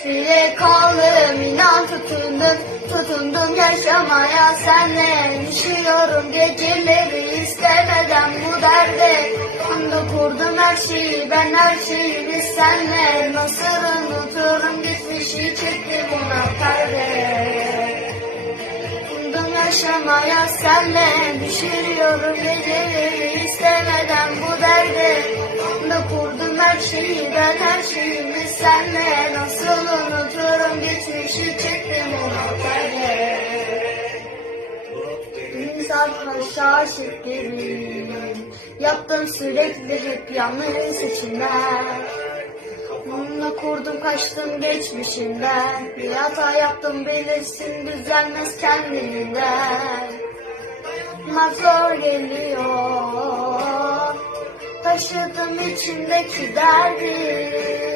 geç bile kaldım, inan tutundum yaşamaya senle. Düşüyorum geceleri istemeden bu derde. Kurdum her şeyi ben, her şeyi biz senle. Nasıl unuturum geçmişi, çektim ona perde. Kurdum yaşamaya senle. Düşürüyorum geceleri istemeden bu derde. Kurdum her şeyi ben, her şeyi biz senle. Nasıl unuturum geçmişi, çektim ona perde. Sarhoş aşık gibiyim, yaptım sürekli hep yanlış seçimler. Onunla kurdum kaçtım geçmişinden, bir hata yaptım bilirsin düzelmez kendiliğinden. Ama zor geliyor, taşıdım içimdeki derdi.